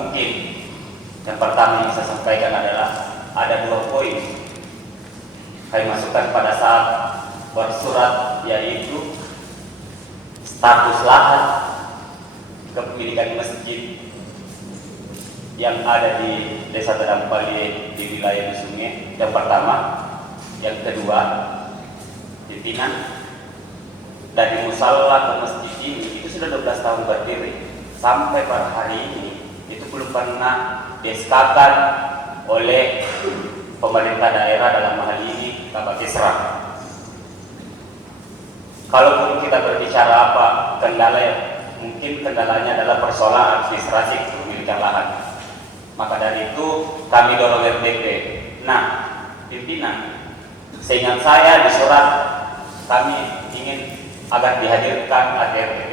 Mungkin yang pertama yang saya sampaikan adalah ada 2 poin kami masukkan pada saat bersurat, yaitu status lahan kepemilikan masjid yang ada di Desa Tadampali di wilayah Sungai. Yang pertama, yang kedua, pimpinan dari musala ke masjid ini itu sudah 12 tahun berdiri. Sampai pada hari ini itu belum pernah disahkan oleh pemerintah daerah, dalam hal ini Bapak Kisra. Kalaupun kita berbicara apa kendala, mungkin kendalanya adalah persoalan administrasi kepemilikan lahan. Maka dari itu kami dorong RDP. Nah, pimpinan, seingat saya di surat kami ingin agar dihadirkan RDP.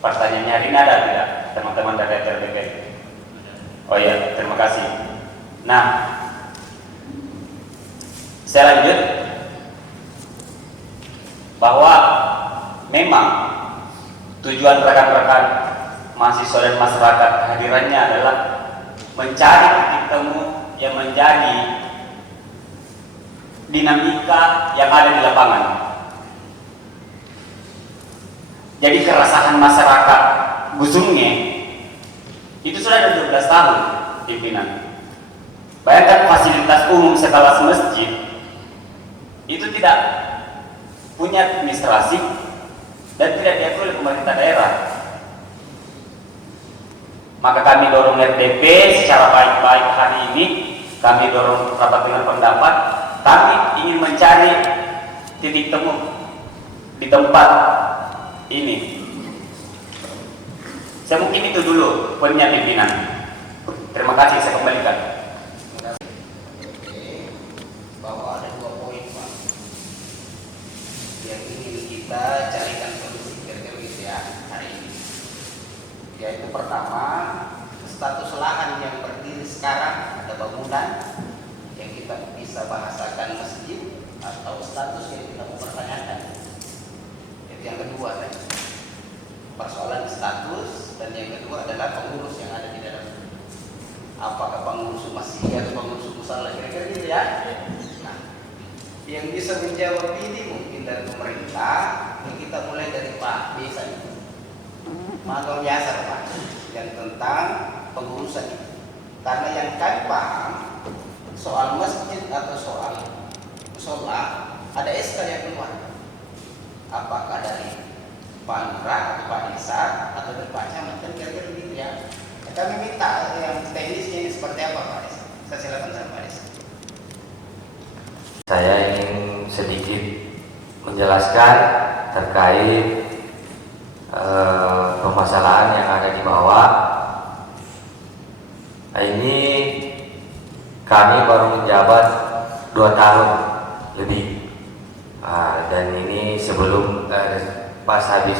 Pertanyaannya, ini ada tidak teman-teman dari RDP? Oh ya, terima kasih. Nah, saya lanjut bahwa memang tujuan rekan-rekan mahasiswa dan masyarakat hadirannya adalah mencari titik temu yang menjadi dinamika yang ada di lapangan. Jadi keresahan masyarakat Busungnya itu sudah ada 12 tahun, pimpinan. Bayangkan fasilitas umum sekelas masjid itu tidak punya administrasi dan tidak diakui oleh pemerintah daerah. Maka kami dorong RDP secara baik-baik hari ini. Kami dorong rapat dengan pendapat. Kami ingin mencari titik temu di tempat ini. Saya mungkin itu dulu poinnya, pimpinan. Terima kasih, saya kembalikan. Bahwa ada 2 poin, Pak, yang ingin kita carikan solusi kira-kira gitu ya hari ini. Yaitu pertama, status lahan yang berdiri sekarang, ada bangunan yang kita bisa bahasakan masjid atau status yang kita mau pertanyakan. Itu yang kedua tadi, persoalan status, dan yang kedua adalah pengurus yang ada di dalam. Apakah pengurus masjid atau pengurus musala, kira-kira gitu ya. Nah, yang bisa menjawab ini mungkin dari pemerintah. Ini kita mulai dari Pak Desa ini, Magal biasa Pak, yang tentang pengurusan itu. Karena yang kami paham soal masjid atau soal musola, ada SK yang keluar. Apakah dari Pak Lurah atau Pak Desa atau dari Pak Camat, kan kira-kira begitu ya. Kami minta yang teknisnya ini seperti apa, Pak Desa. Saya silakan sama Pak Desa. Saya ingin sedikit menjelaskan terkait permasalahan yang ada di bawah. Ini kami baru menjabat 2 tahun lebih, dan ini sebelum pas habis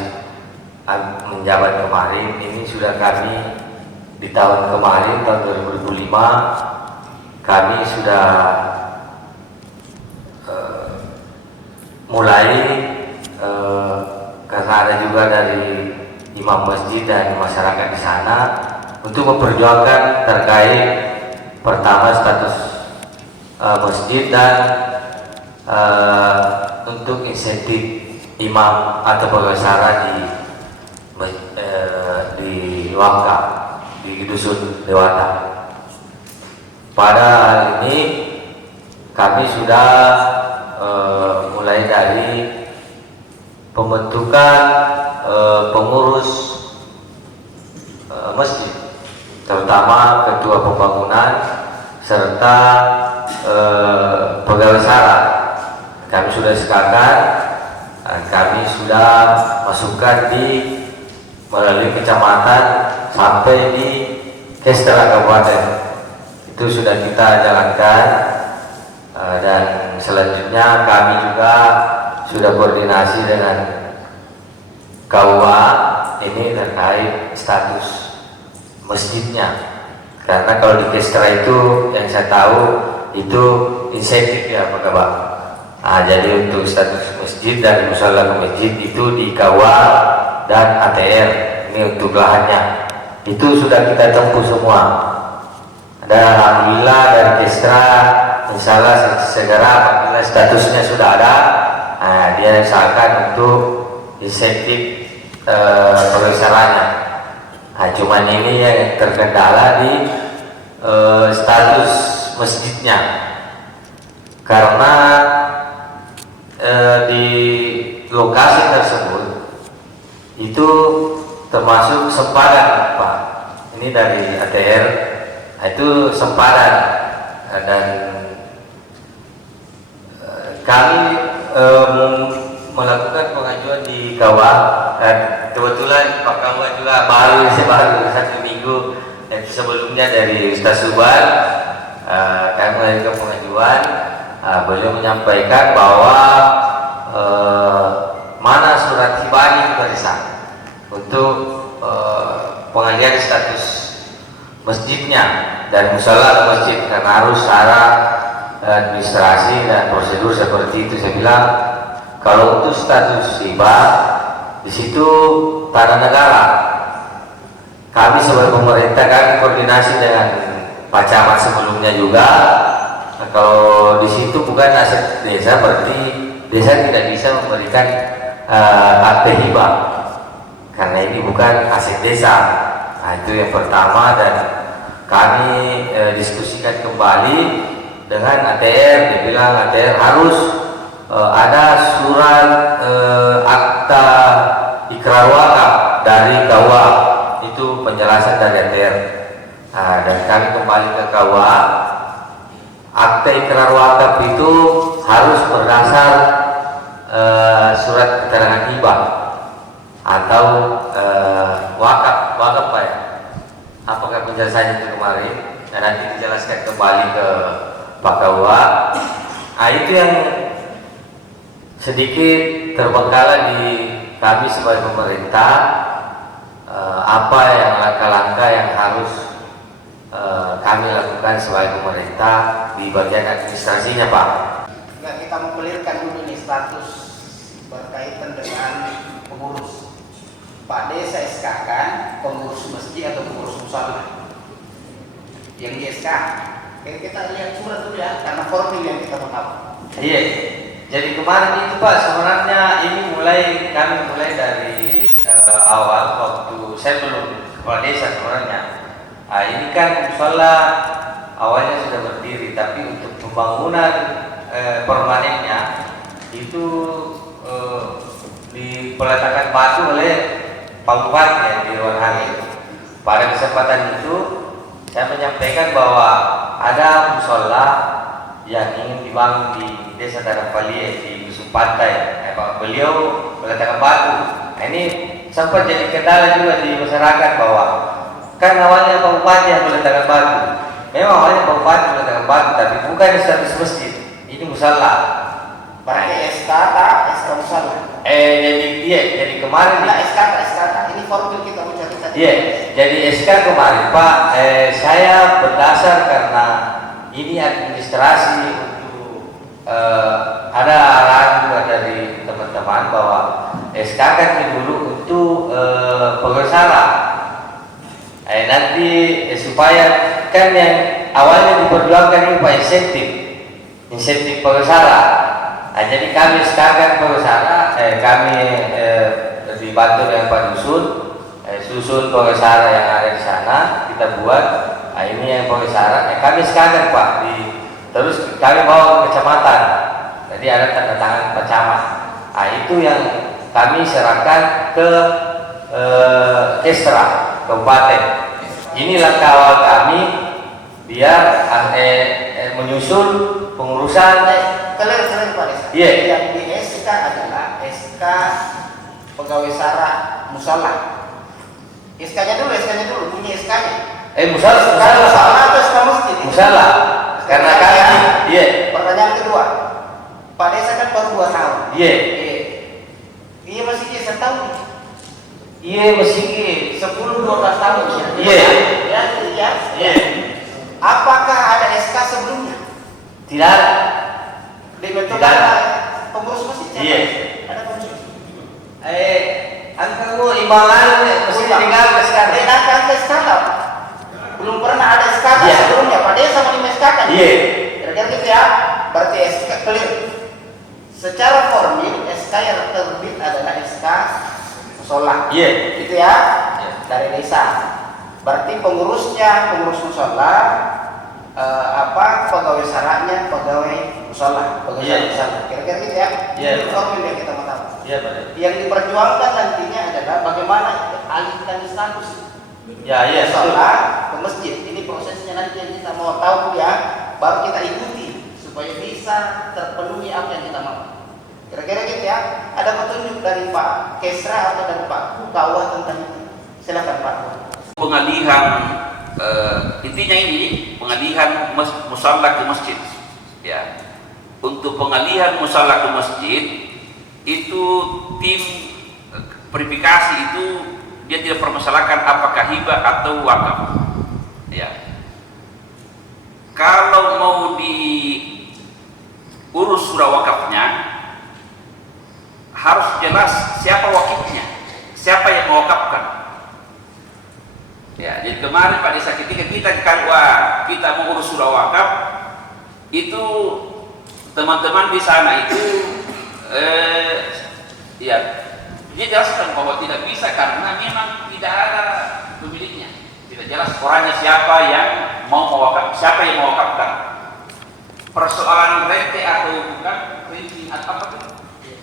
menjabat kemarin, ini sudah kami di tahun kemarin, tahun 2005, kami sudah mulai karena ada juga dari imam masjid dan masyarakat di sana untuk memperjuangkan terkait pertama status masjid dan untuk insentif imam atau pegawai di wakaf di dusun Dewata. Pada hari ini kami sudah mulai dari pembentukan pengurus masjid, terutama ketua pembangunan serta pegawai syarat. Kami sudah sepakat, kami sudah masukkan di melalui kecamatan sampai di Kestra Kabupaten. Itu sudah kita jalankan, dan selanjutnya kami juga sudah koordinasi dengan KUA ini terkait status masjidnya. Karena kalau di Kestra itu yang saya tahu itu insentif ya Pak Kabak. Jadi untuk status masjid dan musala ke masjid itu di KUA dan ATR, ini untuk lahannya. itu sudah kita tempuh semua. Dan alhamdulillah dari Kesra insyaallah segera apabila statusnya sudah ada, dia usahakan untuk insentif penggusurannya. Cuman ini yang terkendala di status masjidnya, karena di lokasi tersebut itu termasuk sempadan Pak. Ini dari ATR itu sempadan, dan kami melakukan pengajuan di KUA. Kebetulan Pak KUA juga baru 1 minggu sebelumnya dari Ustaz Subhan, kami melakukan pengajuan. Beliau menyampaikan bahwa mana surat hibahnya juga di sana untuk pengalihan status masjidnya dan musola masjid, karena harus syarat administrasi dan prosedur seperti itu. Saya bilang kalau untuk status hibah di situ tanah negara, kami sebagai pemerintah kan koordinasi dengan Pak Camat sebelumnya juga. Nah, kalau di situ bukan aset desa, berarti desa tidak bisa memberikan akte hibah karena ini bukan aset desa. Nah, itu yang pertama, dan kami diskusikan kembali dengan ATR. Dia bilang ATR harus ada surat akta ikrar wakaf dari KUA, itu penjelasan dari ATR. Dan kami kembali ke KUA, akta ikrar wakaf itu harus berdasar surat keterangan hibah atau wakaf Pak ya. Apakah penjelasannya itu kemarin, dan nanti dijelaskan kembali ke Pak KUA. Itu yang sedikit terbengkalai di kami sebagai pemerintah, apa yang langkah-langkah yang harus kami lakukan sebagai pemerintah di bagian administrasinya Pak. Enggak, kita mau clearkan dulu nih status berkaitan dengan pengurus. Pak Desa SK kan pengurus masjid atau pengurus musola yang di SK. Oke, kita lihat surat dulu ya, karena formil yang kita mau tahu. Iya, jadi kemarin itu Pak, sebenarnya ini kami mulai dari awal waktu saya belum kepala desa sebenarnya. Ini kan musola awalnya sudah berdiri, tapi untuk pembangunan permanennya itu dipeletakkan batu oleh Pak Bupati ya, di Ruanhani. Pada kesempatan itu saya menyampaikan bahwa ada musola yang ingin dibangun di Desa Tanah Palie di Busuk Pantai. Beliau meletakkan batu. Ini sempat jadi kendala juga di masyarakat bahwa kan awalnya Pak Bupati yang meletakkan batu. Memang awalnya Pak Bupati meletakkan batu, tapi bukan status masjid. Ini musola. Pakai SK tak? SK musola. Jadi kemarin Nah, SK ini formil kita mau cari tadi. Iya, jadi SK kemarin Pak, saya berdasar karena ini administrasi untuk ada arahan juga dari teman-teman bahwa SK kan dulu untuk pengusaha. Nanti supaya kan yang awalnya diperjuangkan ini Pak insentif pengusaha. Jadi kami sekarang pengusaha, kami dibantu dengan Pak susun pengusaha yang ada di sana kita buat. Ini yang pengusaha, kami sekarang Pak terus kami bawa ke kecamatan. Jadi ada tanda tangan Pak Camat. Itu yang kami serahkan ke Kesra Kabupaten. Ini langkah awal kami biar menyusul pengurusan. Kalian Pak Desa. Iya. Yang di SK adalah SK pegawai sarah musola. SK-nya dulu, punya SK-nya. Musola atau SK masjid? musola. Karena kami iya. Pertanyaan kedua, Pak Desa kan baru 2 tahun. Iya. Iya masih dia 1 tahun. Iya masih 10-12 tahun. Iya. Ya. Apakah ada SK sebelumnya? Tidak ada. Dibentuk Tidak ada. pengurus masjid. Iya. Ada pengurus. Angkamu imbangan mesti tinggal sekarang. Datang ke SK lah. Belum pernah ada SK Iya. sebelumnya. Pak Desa mau SK-kan? Iya. Kira-kira gitu ya. Berarti SK clear. Secara formil SK yang terbit adalah SK musola. Iya. Gitu ya. Dari desa. Berarti pengurusnya pengurus musola, pegawai syaratnya pegawai musola, pegawai Iya. musola. Kira-kira gitu ya. Iya. Itu formil yang kita mau tahu. Iya, Pak. Yang diperjuangkan nantinya adalah bagaimana alihkan status Ya, iya, betul. musola ke masjid. Ini prosesnya nanti yang kita mau tahu ya, baru kita ikuti supaya bisa terpenuhi apa yang kita mau. Kira-kira gitu ya. Ada petunjuk dari Pak Kesra atau dari Pak Kawah tentang itu? Silakan Pak. Pengalihan intinya ini pengalihan musalla ke masjid ya. Untuk pengalihan musalla ke masjid itu tim verifikasi itu dia tidak permasalahkan apakah hibah atau wakaf ya. Kalau mau diurus surah wakafnya harus jelas siapa wakilnya, siapa yang mewakafkan. Ya, jadi kemarin Pak Desa ketika kita mengurus surah wakaf itu teman-teman di sana itu ya dia jelaskan bahwa tidak bisa karena memang tidak ada pemiliknya, tidak jelas orangnya siapa yang mau mewakaf, siapa yang mewakafkan. Persoalan rente atau bukan, renting atau apa itu?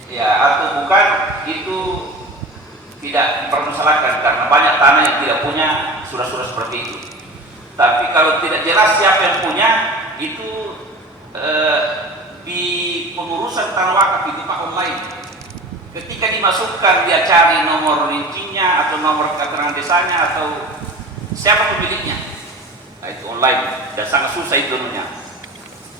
Ya, atau bukan itu tidak dipermasalahkan karena banyak tanah yang tidak punya surah-surah seperti itu. Tapi kalau tidak jelas siapa yang punya itu di pengurusan tanah wakaf itu Pak online. Ketika dimasukkan dia cari nomor rincinya atau nomor keterangan desanya atau siapa pemiliknya. Nah, itu online dan sangat susah itu namanya.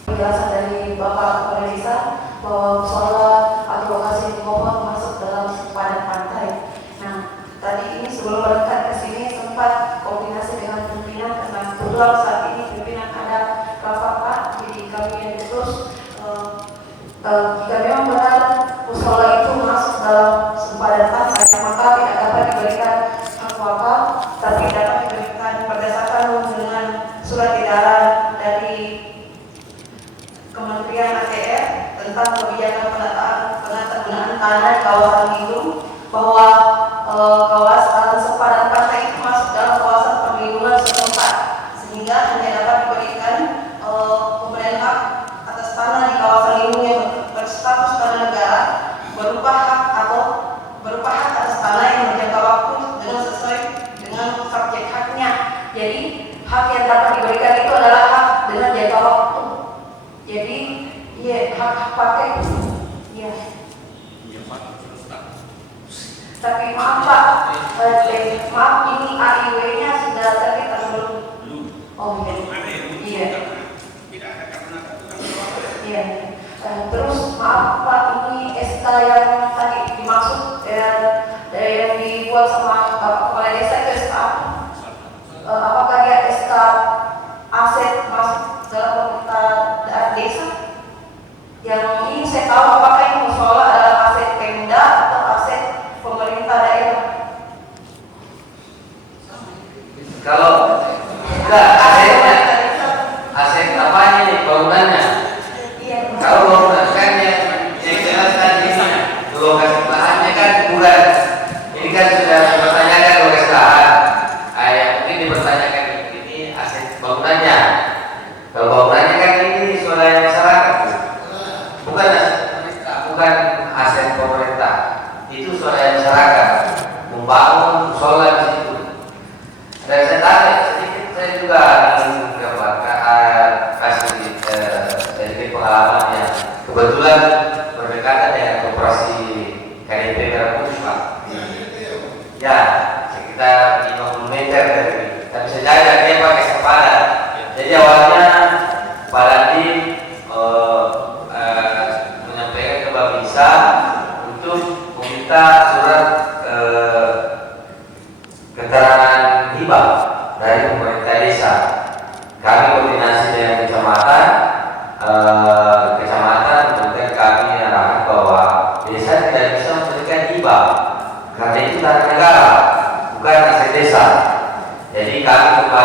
Penjelasan dari Bapak Kepala Desa bahwa musola atau lokasi dimohon masuk dalam sempadan pantai. Nah, tadi ini sebelum berangkat ke sini sempat koordinasi dengan pimpinan karena kebetulan saat ini pimpinan ada rapat Pak, jadi kami yang terus jika memang benar musola itu masuk dalam sempadan pantai maka tidak dapat diberikan hak wakaf, tapi dapat diberikan berdasarkan dengan surat edaran dari Kementerian ATR tentang kebijakan penata-gunaan tanah di kawasan lindung bahwa kawasan sempadan pantai itu masuk dalam kawasan perlindungan setempat sehingga hanya dapat diberikan pemberian hak atas tanah di kawasan lindung yang berstatus tanah negara berupa hak atas tanah yang berjangka waktu dengan sesuai dengan subjek haknya. Jadi hak yang dapat diberikan itu adalah hak dengan jangka waktu. Jadi ya hak pakai ya. Tapi maaf Pak, maaf ini AIW-nya sudah terbit atau belum? Oh iya. Iya. Terus maaf Pak, ini SK yang tadi dimaksud yang dibuat sama Bapak Kepala Desa itu SK apakah dia SK aset masuk dalam pemerintah desa? Yang ini saya tahu apakah ini musola adalah aset Pemda atau aset pemerintah daerah? Kalau enggak aset apanya nih bangunannya? Iya. Kalau bangunan kan yang jelas tadi lokasi lahannya kan bukan. Ini kan sudah dipertanyakan lokasi lahan. Mungkin dipertanyakan ini aset bangunannya. Kalau bangunannya kan ini swadaya masyarakat, bukan aset pemerintah. Itu swadaya masyarakat membangun musola di situ. Dan saya tarik sedikit, saya juga ingin kasih sedikit pengalaman yang kebetulan berdekatan dengan operasi KDP Merah Putih Pak. Ya, sekitar 50 meter dari. Tapi saya jaga dia pakai sempadan. Jadi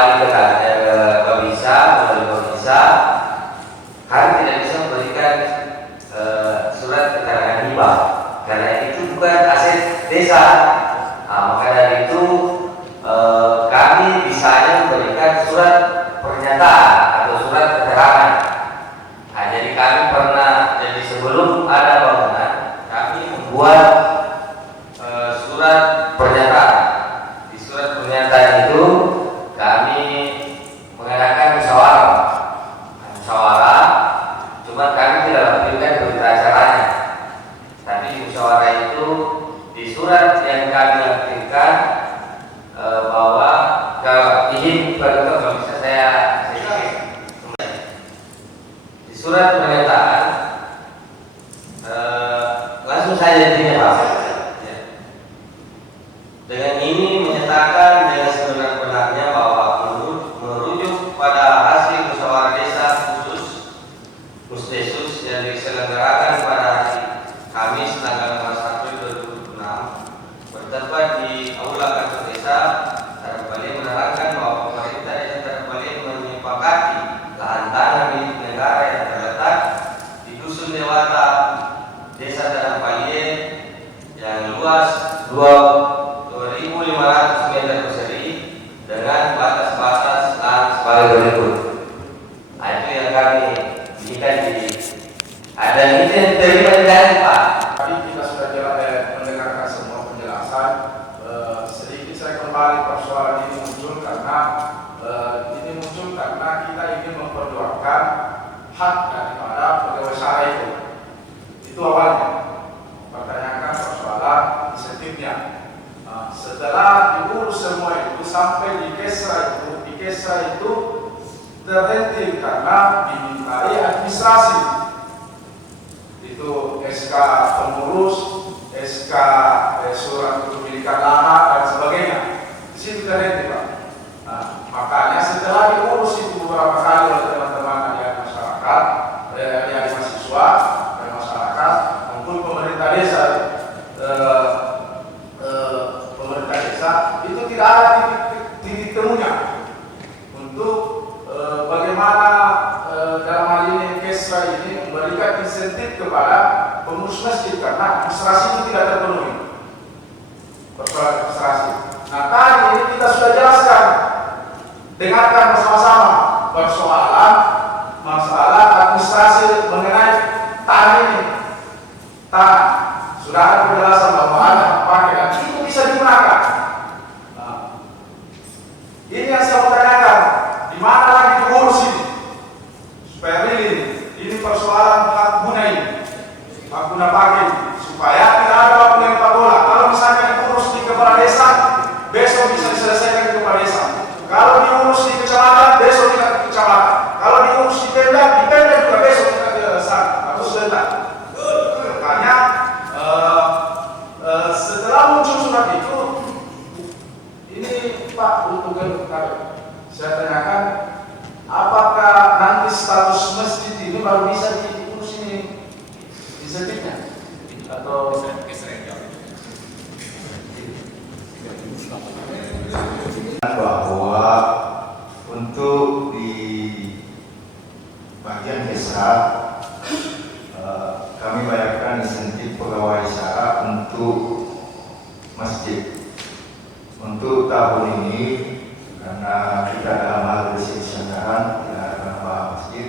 kembali ke Babinsa, melalui Babinsa, kami tidak bisa memberikan surat keterangan hibah karena itu bukan aset desa. Maka dari itu kami bisa hanya memberikan surat pernyataan atau surat keterangan. Jadi kami pernah, jadi sebelum ada bangunan kami membuat surat pernyataan. Di surat pernyataan itu kami mengadakan musyawarah, cuma kami tidak lakukan berita acaranya. Tapi di musyawarah itu di surat yang kami lakukan bahwa izin kalau bisa saya di surat pernyataan langsung saja intinya Pak. Dengan ini menyatakan dengan sebenar-benarnya bahwa merujuk pada hasil musyawarah desa khusus Musdesus yang diselenggarakan pada hari Kamis tanggal 1 April 2006 bertempat di Aula Kantor Desa Tarabali menerangkan bahwa pemerintah desa Tarabali menyepakati lahan tanah milik negara yang terletak di Dusun Dewata Desa Tarabali yang luas 2.500 meter persegi dengan batas-batas lahan sebagai berikut. Itu yang kami berikan di ada itu yang terima dari Pak. Tadi kita sudah mendengarkan semua penjelasan. Sedikit saya kembali persoalan ini muncul karena kita ingin memperjuangkan hak daripada pegawai sara itu. Itu awalnya. Pertanyakan persoalan insentifnya. Setelah diurus semua itu sampai di Kesra itu terhenti karena dimintai administrasi. Itu SK pengurus, SK surat kepemilikan lahan dan sebagainya. Di situ terhenti Pak. Makanya setelah diurus itu beberapa kali oleh teman-teman dari masyarakat, dari mahasiswa dan masyarakat maupun pemerintah desa, itu tidak ada titik temunya untuk bagaimana dalam hal ini Kesra ini memberikan insentif kepada pengurus masjid karena administrasi itu tidak terpenuhi. Persoalan administrasi. Nah tadi ini kita sudah jelaskan, dengarkan bersama-sama persoalan masalah administrasi mengenai tanah ini. Tanah sudah ada penjelasan bahwa ada pakai dan itu bisa digunakan. Ini yang saya mau tanyakan, di mana lagi diurus ini? Supaya ini persoalan hak guna ini, hak guna pakai, supaya tidak ada waktu yang tak bola. Kalau misalnya diurus di kepala desa, besok bisa diselesaikan di kepala desa. Kalau diurus di kecamatan, besok kita ke kecamatan. Kalau diurus di Pemda juga besok kita ke sana atau sebentar. Makanya setelah muncul surat itu, ini Pak untuk saya tanyakan, apakah nanti status masjid ini baru bisa diurus ini insentifnya atau bahwa untuk di bagian desa kami bayarkan insentif pegawai sara untuk masjid. Untuk tahun ini karena kita dalam hal bersih-bersihkan tidak ada nambah masjid,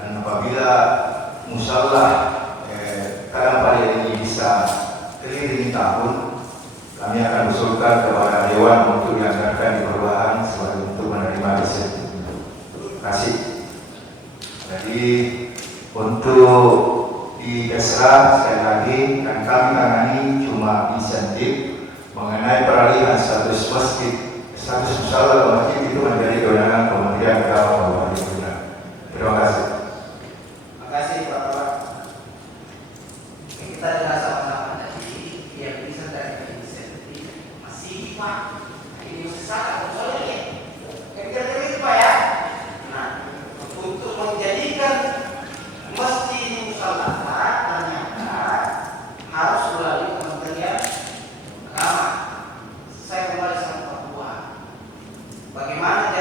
dan apabila musyawarah Tarabali ini bisa keliling tahun, kami akan usulkan kepada Dewan untuk dianggarkan di perubahan sebagai untuk menerima insentif. Terima kasih. Jadi untuk di Kesra sekali lagi kan kami tangani cuma insentif mengenai peralihan status masjid, status musyawarah masjid itu menjadi kewenangan Kementerian Agama Kabupaten Jember. Terima kasih. Terima kasih Pak Bapak. Kita dengar sama-sama tadi yang bisa dari insentif masih Pak. Ini masih salah soalnya ya. Kira-kira itu Pak ya. Nah, untuk menjadikan masjid musyawarah ternyata harus melalui Kementerian Agama. Saya kembali sama Pak Buah. Bagaimana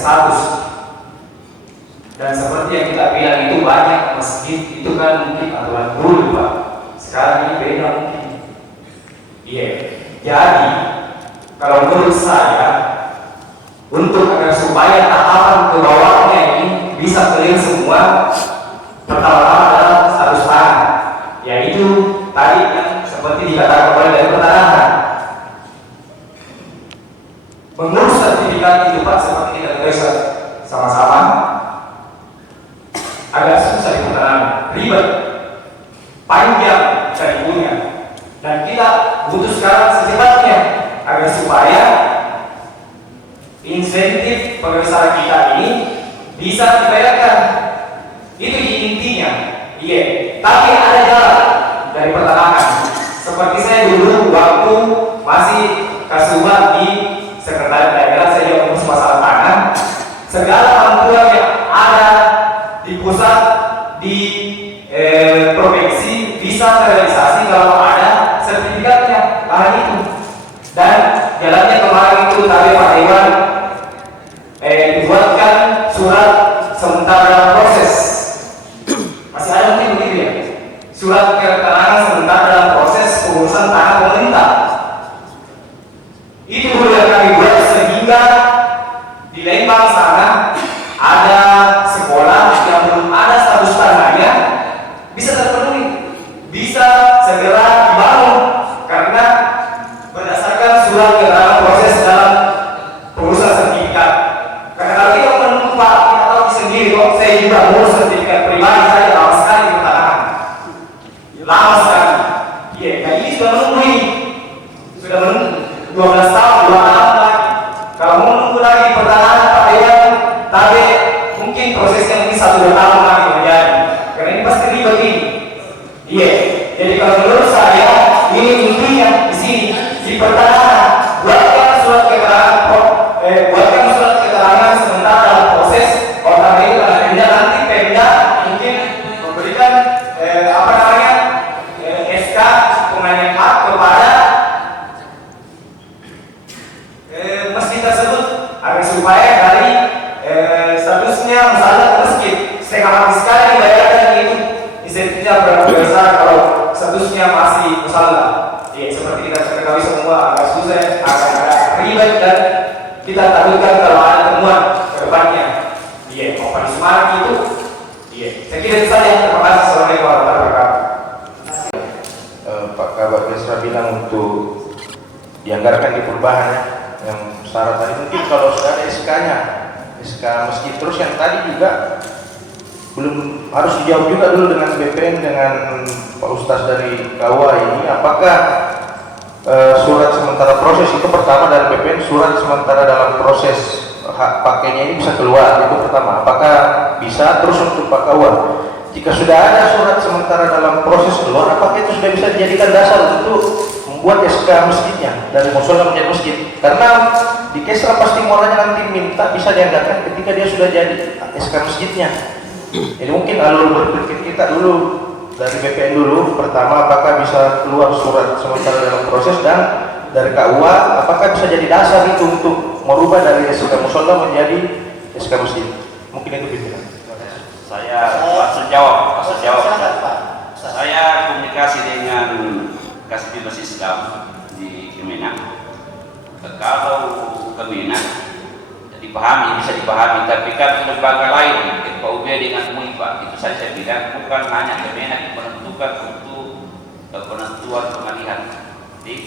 status. Dan seperti yang kita bilang itu banyak masjid itu kan mungkin aturan dulu Pak. Sekarang ini beda mungkin. Iya. Jadi kalau menurut saya untuk agar supaya tahapan ke bawahnya ini bisa clear semua, pertama-tama adalah status tanah, yaitu tadi yang seperti dikatakan oleh dari pertanahan. Mengurus sertifikat itu Pak seperti kita ketahui sama-sama agak susah di pertanahan, ribet, panjang cari punya, dan kita butuh sekarang secepatnya agar supaya insentif pengusaha kita ini bisa dibayarkan. Itu intinya. Iya. Tapi ada jalan dari pertanahan. Seperti saya dulu waktu masih kasuhan di sekretariat daerah, saya juga ngurus masalah tanah. Segala bantuan yang ada di pusat, di provinsi bisa terrealisasi kalau ada sertifikatnya lahan itu. Dan jalannya kemarin itu tadi Pak Iwan dibuatkan surat sementara dalam proses. Masih ada mungkin begitu ya? Surat keterangan sementara dalam proses pengurusan tanah pemerintah. Itu dulu yang kami buat sehingga di Lembang sana ada sekolah yang belum ada status tanahnya bisa terpenuhi, bisa segera dibangun karena berdasarkan surat keterangan proses dalam pengurusan sertifikat. Karena kalau kita menunggu Pak, kita tahu sendiri kok, saya juga ngurus sertifikat pribadi saya lama sekali di pertanahan, lama sekali. Iya, nah ini sudah menunggu ini, sudah menunggu 12 tahun, 2 tahun lagi. Kalau mau menunggu lagi pertanahan Pak Dewan, tapi mungkin prosesnya mungkin 1-2 tahun lagi terjadi. Karena ini pasti ribet ini. Iya, jadi kalau menurut saya ini intinya di sini di pertanahan buatkan surat keterangan sementara dalam proses. Orang itu Pemda nanti Pemda mungkin memberikan SK pengalihan hak kepada masjid tersebut agar supaya dari statusnya misalnya masjid setengah mati sekali dibayarkan itu insentifnya berapa besar kalau statusnya masih musalla. Ya, seperti kita ketahui semua agak susah, agak ribet dan kita takutkan kalau ada temuan ke depannya. Iya, mau pada Semarang itu. Iya, saya kira itu saja. Terima kasih. Assalamualaikum warahmatullahi wabarakatuh. Pak Kabak Gesra bilang untuk dianggarkan di perubahan ya, yang syarat tadi mungkin kalau sudah ada SK-nya, SK masjid, terus yang tadi juga belum harus dijawab juga dulu dengan BPN dengan Pak Ustaz dari KUA ini, apakah surat sementara proses itu pertama dari BPN, surat sementara dalam proses hak pakainya ini bisa keluar, itu pertama, apakah bisa. Terus untuk Pak KUA, jika sudah ada surat sementara dalam proses keluar, apakah itu sudah bisa dijadikan dasar untuk membuat SK masjidnya dari musola menjadi masjid? Karena di Kesra pasti mualanya nanti minta bisa dianggarkan ketika dia sudah jadi SK masjidnya. Jadi mungkin alur berpikir kita dulu dari BPN dulu, pertama apakah bisa keluar surat sementara dalam proses, dan dari KUA apakah bisa jadi dasar itu untuk merubah dari SK musola menjadi SK masjid. Mungkin itu pimpinan. Saya langsung jawab. Saya komunikasi dengan Kasbi Masjid Islam di Kemenak. Kalau Kemenak bisa dipahami, tapi kan lembaga lain, FKUB dengan MUI Pak, itu saya bilang bukan hanya Kemenak menentukan untuk penentuan pengalihan. Jadi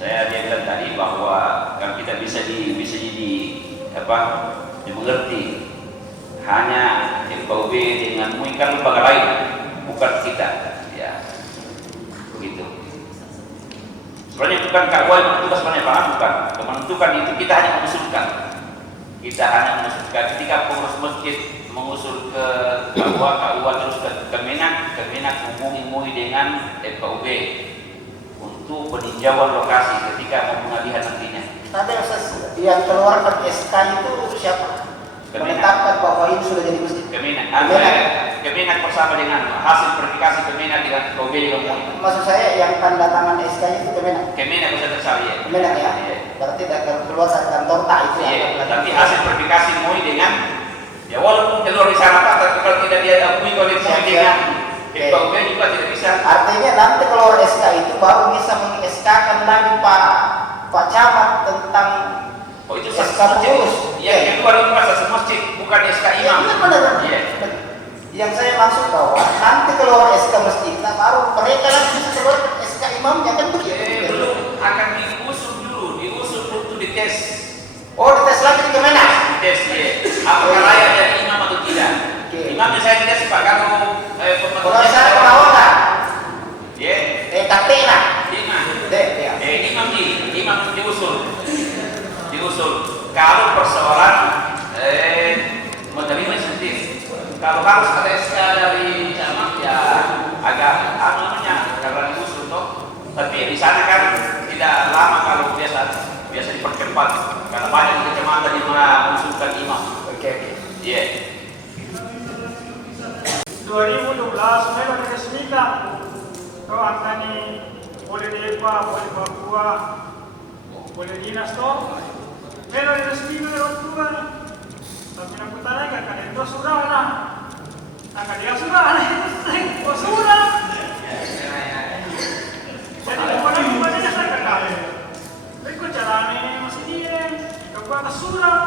dia bilang tadi bahwa kan kita bisa dimengerti hanya FKUB dengan MUI kan lembaga lain, bukan kita, ya begitu. Sebenarnya bukan KUA yang menentukan, sebenarnya paham bukan. Menentukan itu kita hanya mengusulkan. Ketika pengurus masjid mengusul ke KUA, KUA terus ke Kemenak hubungi MUI dengan FKUB untuk peninjauan lokasi ketika mau pengalihan nantinya. Tapi yang keluarkan SK itu siapa? Menetapkan bahwa ini sudah jadi masjid. Kemenak bersama dengan hasil verifikasi Kemenak dengan FKUB dengan MUI. Maksud saya yang tanda tangan SK itu Kemenak. Kemenak bisa tersali ya. Kemenak ya. Berarti keluar dari kantor tak itu ya. Tapi hasil verifikasi MUI dengan ya walaupun keluar di sana Pak, tapi kalau tidak dia akui oleh MUI dengan Ketua UB juga tidak bisa. Artinya nanti kalau SK itu baru bisa meng-SK-kan lagi Pak Camat tentang Oh itu SK satu pengurus. yang kedua itu satu masjid, bukan SK imam. Iya benar. Iya. Yang saya maksud bahwa nanti keluar SK masjid, baru mereka lagi bisa keluar SK imamnya kan begitu. Belum akan diusul untuk dites. Oh, dites lagi di Kemenak. Dites ya. Apakah layak jadi imam atau tidak? Oke. Imam saya tes Pak kalau Kalau saya perawatan, ya. Katena. Imam. Ya. Imam diusul. Kalau persoalan menerima sendiri. Kalau harus ada SK dari camat ya agak karena diusul toh. Tapi di sana kan tidak lama kalau biasa dipercepat karena banyak di kecamatan yang mengusulkan imam. Oke. Iya. 2012 Melo diresmikan. Kau angkanya boleh DEPA, boleh Papua, boleh dinas toh. Melo diresmikan lewat Tuhan. Tapi aku tanyakan kan itu surah lah. Akan dia surah lah itu surah. Jadi mana saya katakan. Mereka caranya masih dia. Kau akan surah.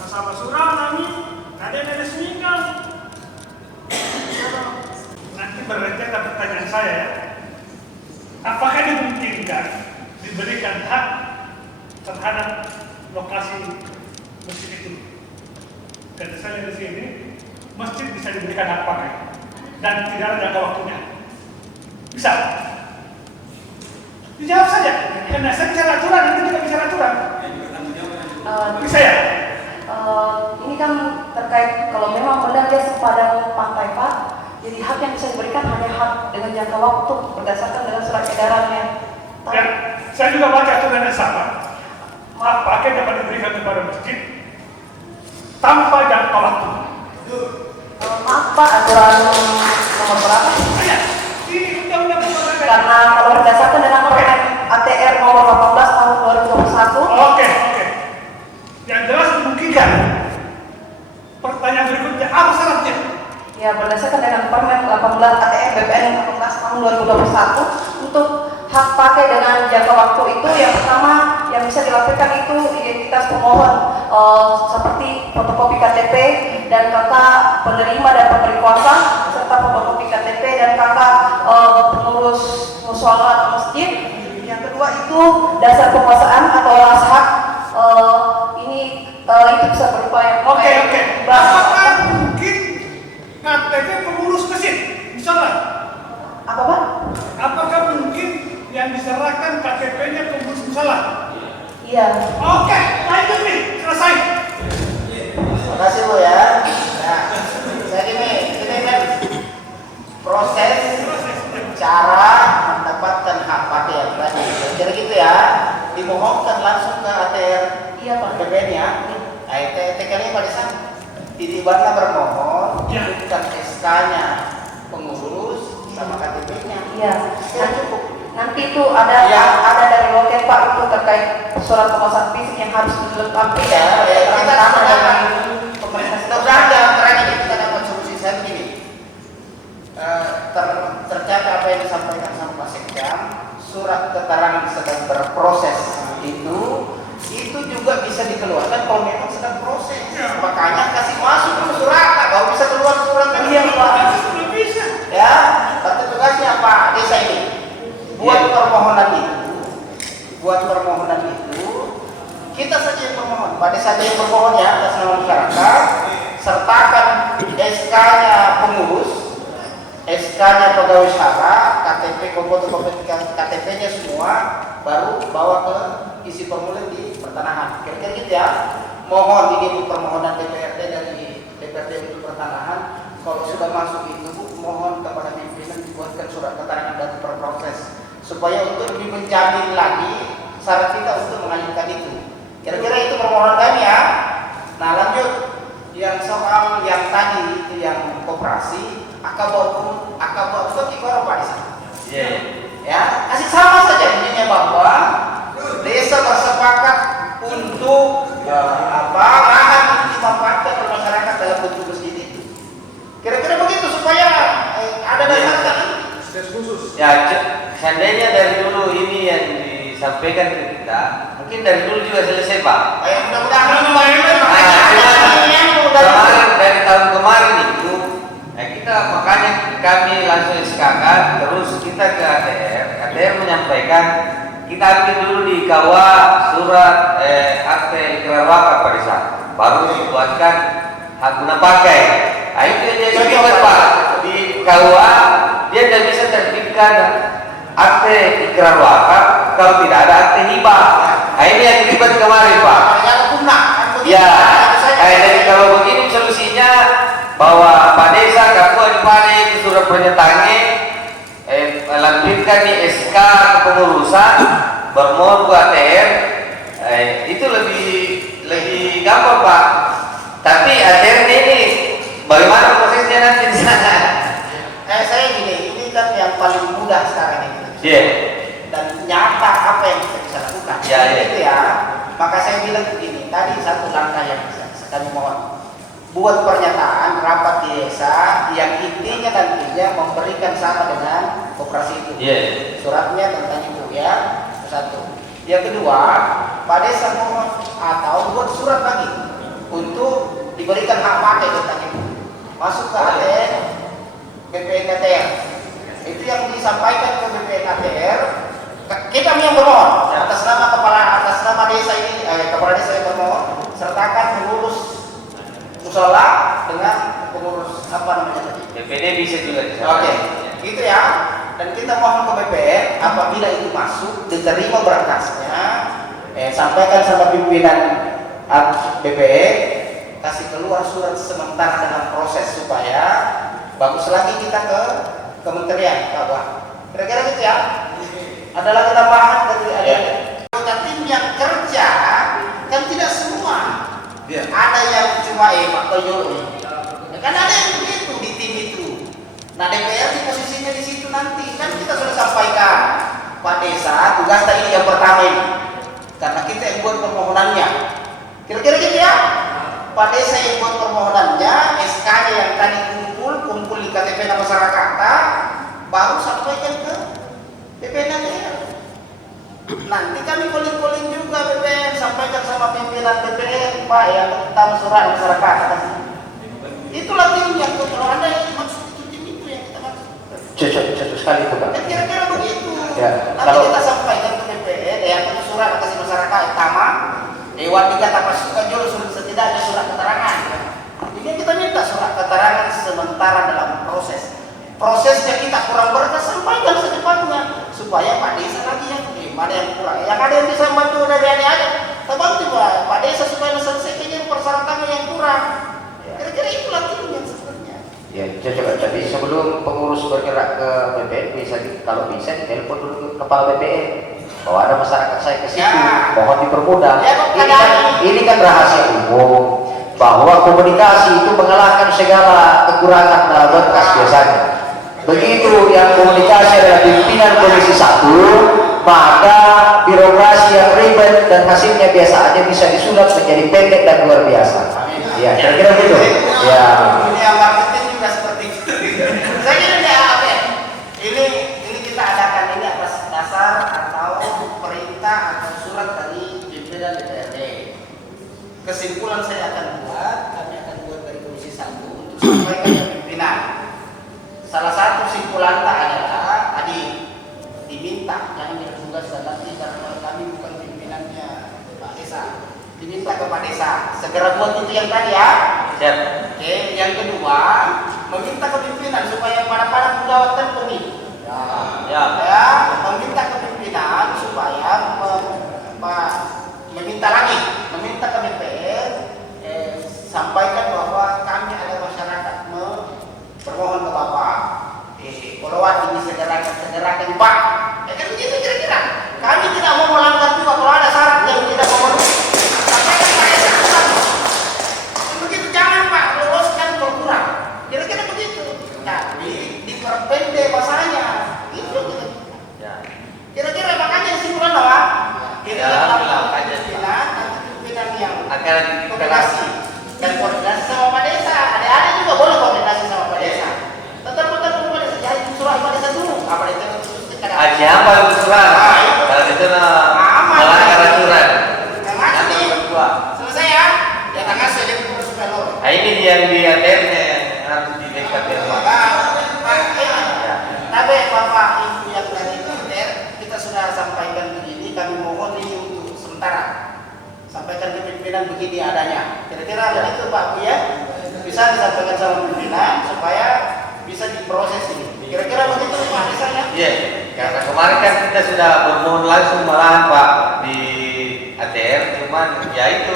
Nasabah surah nami. Ada yang diresmikan. Nanti berlanjut pertanyaan saya, apakah dimungkinkan diberikan hak terhadap lokasi masjid itu? Dan saya di sini, masjid bisa diberikan hak pakai dan tidak ada jangka waktunya. Bisa? Dijawab saja. Karena saya bicara aturan, nanti juga bicara aturan. Bisa ya? Ini kan terkait kalau memang benar dia sepadan pantai Pak, jadi hak yang bisa diberikan hanya hak dengan jangka waktu berdasarkan dengan surat edarannya. Ya, saya juga baca aturan yang sama. Hak pakai dapat diberikan kepada masjid tanpa jangka waktu. Maaf Pak, aturan nomor berapa? Ini undang-undang olahraga. Karena kalau berdasarkan dengan Permen ATR nomor 18 tahun 2021. Oke. Yang jelas memungkinkan. Pertanyaan berikutnya, apa syaratnya? Ya, berdasarkan dengan Permen 18 ATR BPN 18 tahun 2021 untuk hak pakai dengan jangka waktu itu yang pertama yang bisa dilampirkan itu identitas pemohon seperti fotokopi KTP dan kakak penerima dan pemberi kuasa serta fotokopi KTP dan kakak pengurus mushola atau masjid. Yang kedua itu dasar penguasaan atau alas hak itu bisa berupa yang Oke. Apakah mungkin KTP pengurus masjid? Misalnya, apa Pak? apakah mungkin yang diserahkan KTP-nya pengurus musola? Iya. Oke, lanjut nih, selesai. Terima kasih Bu ya. Nah, jadi ini kan proses cara mendapatkan hak pakai yang tadi. Jadi gitu ya, dimohonkan langsung ke ATR. Iya Pak. BPN-nya. TK-nya pada sana. Ditibakan bermohon, Ya. bukan SK-nya pengurus sama KTP-nya. Iya. Sudah cukup. Nanti itu ada Ya. ada dari loket Pak itu terkait surat penguasaan fisik yang harus dilengkapi Ya, kita pertama sudah dari dapat. pemerintah Sudah ada terakhir kita dapat solusi saya begini. Tercapai apa yang disampaikan sama Pak Sekda, surat keterangan sedang berproses itu juga bisa dikeluarkan kalau memang sedang proses. Makanya kasih masuk dulu surat, baru bisa keluar surat kan? Iya, Pak. Belum bisa. Ya, tapi tugasnya Pak Desa ini buat permohonan itu kita saja yang permohon, Pak Desa saja yang permohon ya atas nama masyarakat, sertakan SK-nya pengurus, SK-nya pegawai syarat, KTP, fotokopi KTP-nya semua, baru bawa ke isi formulir di pertanahan. Kira-kira gitu ya. Mohon ini Bu permohonan DPRD dari DPRD untuk pertanahan. Kalau sudah masuk itu Bu, mohon kepada pimpinan dibuatkan surat keterangan dan berproses supaya untuk lebih menjamin lagi syarat kita untuk mengajukan itu. Kira-kira itu permohonan kami ya. Nah lanjut yang soal yang tadi itu yang koperasi akabau tikor Pak Desa. Iya. Ya, kasih sama saja intinya bahwa desa bersepakat untuk lahan itu dimanfaatkan oleh masyarakat dalam bentuk masjid itu. Kira-kira begitu supaya ada dasarnya kan? khusus. Ya, seandainya dari dulu ini yang disampaikan ke kita, mungkin dari dulu juga selesai Pak. Mudah-mudahan Kemarin dari tahun kemarin itu, kita makanya kami langsung SK-kan, terus kita ke ATR menyampaikan kita ambil dulu di KUA surat akte ikrar wakaf pada saat baru dibuatkan hak guna pakai. Nah itu yang jadi ribet Pak di KUA dia tidak bisa terbitkan akte ikrar wakaf kalau tidak ada akte hibah. Nah ini yang ribet kemarin Pak. Ya, jadi kalau begini solusinya bahwa Pak Desa Kapuan Pare itu sudah pernyataan lampirkan di SK kepengurusan bermohon ke ATR itu lebih gampang Pak. Tapi ATR ini bagaimana prosesnya nanti di sana? Saya gini, ini kan yang paling mudah sekarang ini. Yeah. Dan nyata apa yang kita bisa lakukan. Gitu ya. Maka saya bilang begini, tadi satu langkah yang bisa kami mohon. Buat pernyataan rapat di desa yang intinya memberikan sama dengan koperasi itu. Suratnya tentang itu ya. Satu. Yang kedua, Pak Desa mohon atau buat surat lagi untuk diberikan hak pakai tentang itu. Masuk ke ATR, BPN ATR. Itu yang disampaikan ke BPN ATR. Kita yang bermohon atas nama desa ini, kepala desa yang bermohon sertakan pengurus musola dengan pengurus apa namanya tadi? BPD bisa juga di sana. Oke, gitu ya. Dan kita mohon ke BPN apabila itu masuk diterima berkasnya, sampaikan sama pimpinan BPN kasih keluar surat sementara dalam proses supaya bagus lagi kita ke kementerian kawan. Kira-kira gitu ya. Ada lagi tambahan dari tim yang kerja kan tidak semua. Ada yang cuma Pak Toyo. Kan ada yang begitu di tim itu. Nah DPR di posisinya di situ nanti kan kita sudah sampaikan Pak Desa tugas ini yang pertama ini karena kita yang buat permohonannya. Kira-kira gitu ya. Pak Desa yang buat permohonannya, SK-nya yang tadi kumpul di KTP nama masyarakat, baru sampaikan ke BPN. Nanti kami calling juga BPN, sampaikan sama pimpinan BPN, Pak yang tentang surat masyarakat. Itulah tim yang kalau Anda yang maksud itu tim itu yang kita maksud. Cocok sekali itu Pak. Kira-kira begitu. Ya, Nanti kita sampaikan ke BPN, yang surat atas masyarakat utama, Dewan Tiga Tapasukan Julu setidaknya surat keterangan. Ini kita minta surat keterangan sementara dalam proses. Prosesnya kita kurang berkas, sampaikan secepatnya supaya Pak Desa lagi yang mana yang kurang. Yang ada yang bisa membantu dari aja. Kita bantu Pak Desa supaya selesaikan persyaratannya yang kurang. Kira-kira itulah tim yang sebenarnya. Ya, coba. Jadi sebelum pengurus bergerak ke BPN kalau bisa ditelepon dulu ke kepala BPN. Bahwa ada masyarakat saya ke situ, mohon dipermudah. Ini kan rahasia umum bahwa komunikasi itu mengalahkan segala kekurangan berkas biasanya. Begitu yang komunikasi adalah pimpinan Komisi 1, maka birokrasi yang ribet dan hasilnya biasa aja bisa disulap menjadi pendek dan luar biasa. Ya, kira-kira begitu. Ya. Ini yang marketing juga seperti itu. Saya kira ya, oke. Ini kita adakan ini atas dasar atau perintah atau surat dari pimpinan DPRD. Kesimpulan kami akan buat dari Komisi 1 untuk sampaikan ke pimpinan. Salah satu kesimpulan adalah tadi diminta yang bertugas dan nanti karena kami bukan pimpinannya Pak Desa, diminta ke Pak Desa segera buat itu yang tadi ya. Siap. Oke, yang kedua meminta ke pimpinan supaya para pegawai penuhi. Ya, meminta ke pimpinan supaya meminta ke DPR sampaikan bahwa kami ada masyarakat bermohon ke Bapak follow-up ini segerakan Pak. Kan begitu kira-kira. Kami tidak mau melanggar juga kalau ada syarat yang tidak memenuhi. Sampaikan Pak Desa. Begitu jangan Pak loloskan kurang. Kira-kira begitu. Tapi diperpendek masanya. Itu gitu. karena koordinasi dan koordinasi sama Pak Desa. Ada juga boleh koordinasi sama Pak Desa. Tetap Pak Desa jadi surat Pak Desa dulu. Apa itu? siapa yang surat? Kalau itu melanggar aturan. Yang mana nih? Selesai ya? Ya tengah saja pun sudah loh. Nah, ini yang di ATM-nya yang harus didekatkan. Tapi Bapak Ibu yang dari Inter, kita sudah sampaikan begini, kami mohon ini untuk sementara. Sampaikan ke pimpinan begini adanya. Kira-kira begitu Pak Bu ya? Bisa disampaikan sama pimpinan supaya bisa diproses ini. Kira-kira begitu Pak misalnya? Iya, karena kemarin kan kita sudah bermohon langsung malahan Pak di ATM, cuman ya itu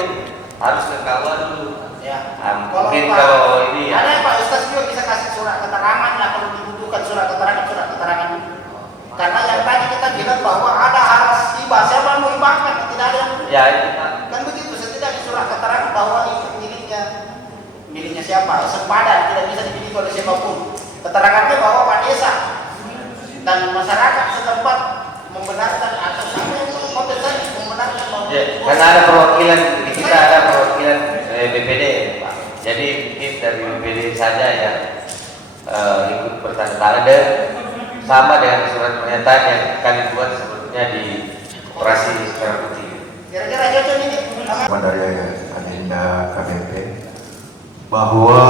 harus ke kawan dulu. Ya. Mungkin kalau ini ya. Ada Pak Ustaz juga bisa kasih surat keterangan lah kalau dibutuhkan surat keterangan. Karena yang tadi kita bilang bahwa ada harus hibah, siapa yang mau hibahkan? Tidak ada yang Ya itu Pak. kan begitu, setidaknya surat keterangan bahwa itu miliknya siapa, sempadan, tidak bisa dimiliki oleh siapapun. Keterangannya bahwa Pak Desa dan masyarakat setempat membenarkan atau siapa yang kompeten membenarkan bahwa karena ada perwakilan di kita, ada perwakilan BPD Pak. Jadi mungkin dari BPD saja yang ikut bertanda tangan dan sama dengan surat pernyataan yang kami buat sebelumnya di operasi Merah Putih. Kira-kira cocok ini dari agenda KBP bahwa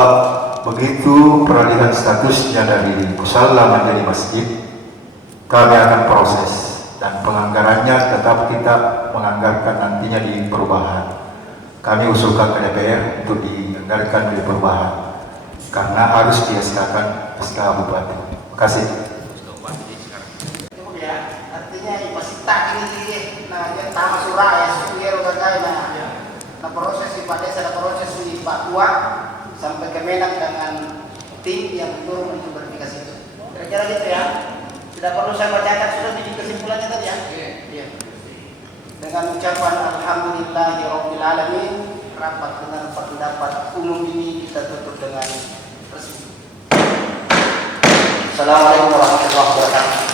begitu peralihan statusnya dari musala menjadi masjid, kami akan proses dan penganggarannya tetap kita menganggarkan nantinya di perubahan. Kami usulkan ke DPR untuk dianggarkan di perubahan karena harus di-SK-kan SK Bupati. Terima kasih. ya, artinya masih tak ini nah yang tama surah ya sudah gagai nah proses di Pak Desa, proses di Pak Tua sampai ke Menak dengan tim yang turun untuk verifikasi itu. Kira-kira gitu ya. Tidak perlu saya bacakan, sudah di kesimpulannya tadi ya. Iya. Dengan ucapan alhamdulillahirabbil alamin, rapat dengan pendapat umum ini kita tutup dengan resmi. Assalamualaikum warahmatullahi wabarakatuh.